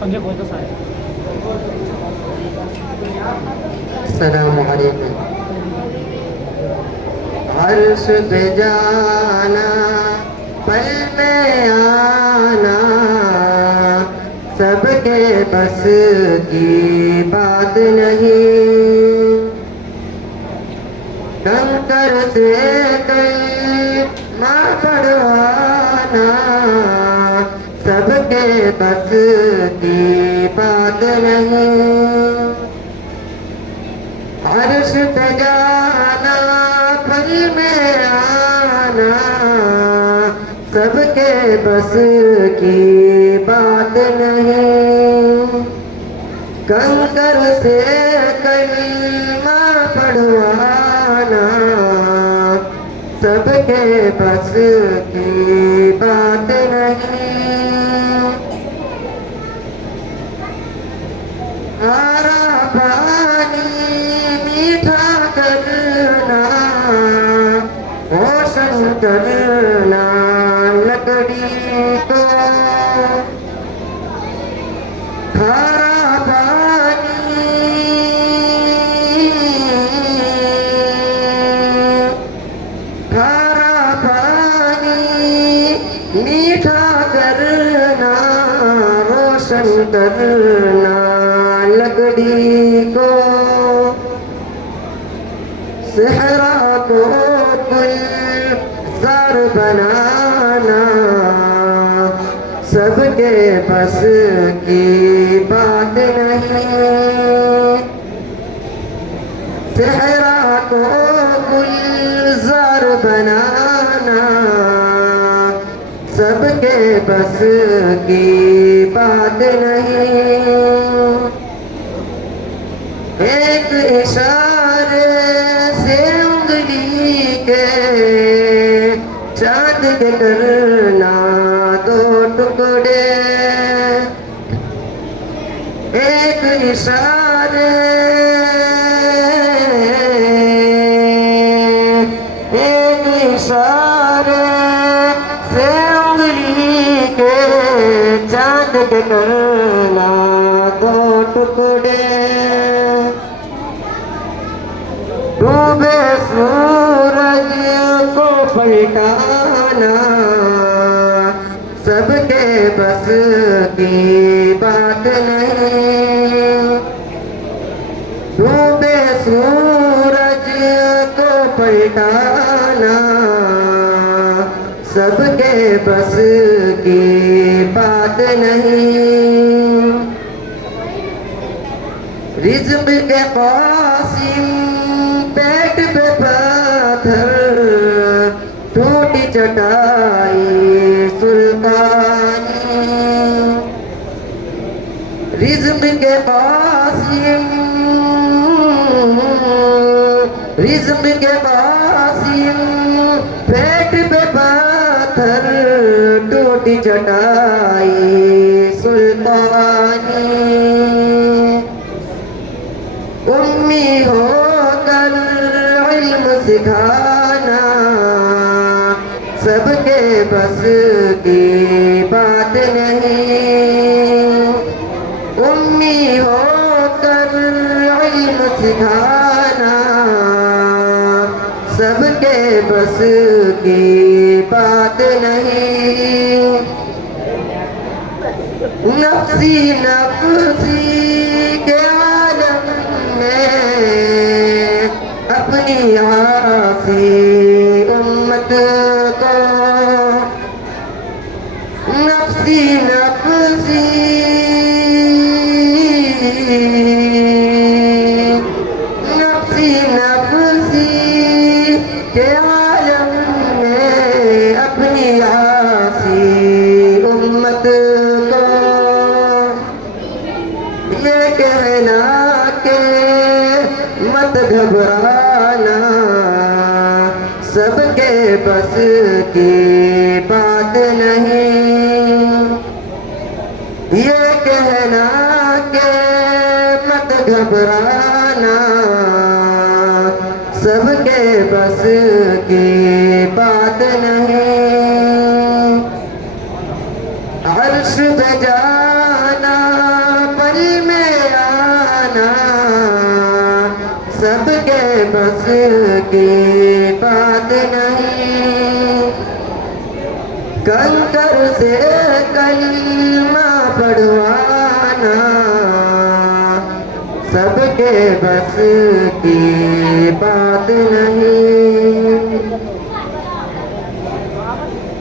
पंखे खोल दो सारे। अस्सलामु अलैकुम। अर्श पे जाना, पल में आना, सबके बस की बात नहीं। कंकर से कलमा पढ़वाना, सबके बस की बात नहीं। अर्श पे जाना, पल में आना, सबके बस की बात नहीं। कंकर से कलमा पढ़वाना, सबके बस की बात नहीं। खारा पानी मीठा करना, रोशन करना लकड़ी को। खारा पानी, खारा पानी मीठा करना, रोशन करना लकड़ी को। सहरा को गुलजार बनाना, सबके बस की बात नहीं। सहरा को गुलजार बनाना, सबके बस की बात नहीं। एक इशारे से उंगली के चांद के करना दो टुकड़े। एक इशारे, एक इशारे से उंगली के चांद के करना दो टुकड़े। डूबे सूरज को पलटाना, सबके बस की बात नहीं। डूबे सूरज को पलटाना, सबके बस की बात नहीं। रिज़्क़ के क़ासिम पेट पे पत्थर, टूटी चटाई सुल्तानी। रिज़्क़ के क़ासिम, रिज़्क़ के क़ासिम पेट पे पत्थर, टूटी चटाई सुल्तानी। उम्मी होकर इल्म सिखाना, सबके बस की बात नहीं। उम्मी होकर इल्म सिखाना, सबके बस की बात नहीं। नफ्सी नफ्सी के आलम में अपनी आसी उम्मत को। नफ्सी नफ्सी, नफ्सी नफ्सी के आलम में अपनी आसी उम्मत को। ये कहना के मत घबराना, सबके बस की बात नहीं। ये कहना के मत घबराना, सबके बस की बात नहीं। अर्श पे जाना, बस की बात नहीं, कंकर से कलीमा पढ़वाना सबके बस की बात नहीं।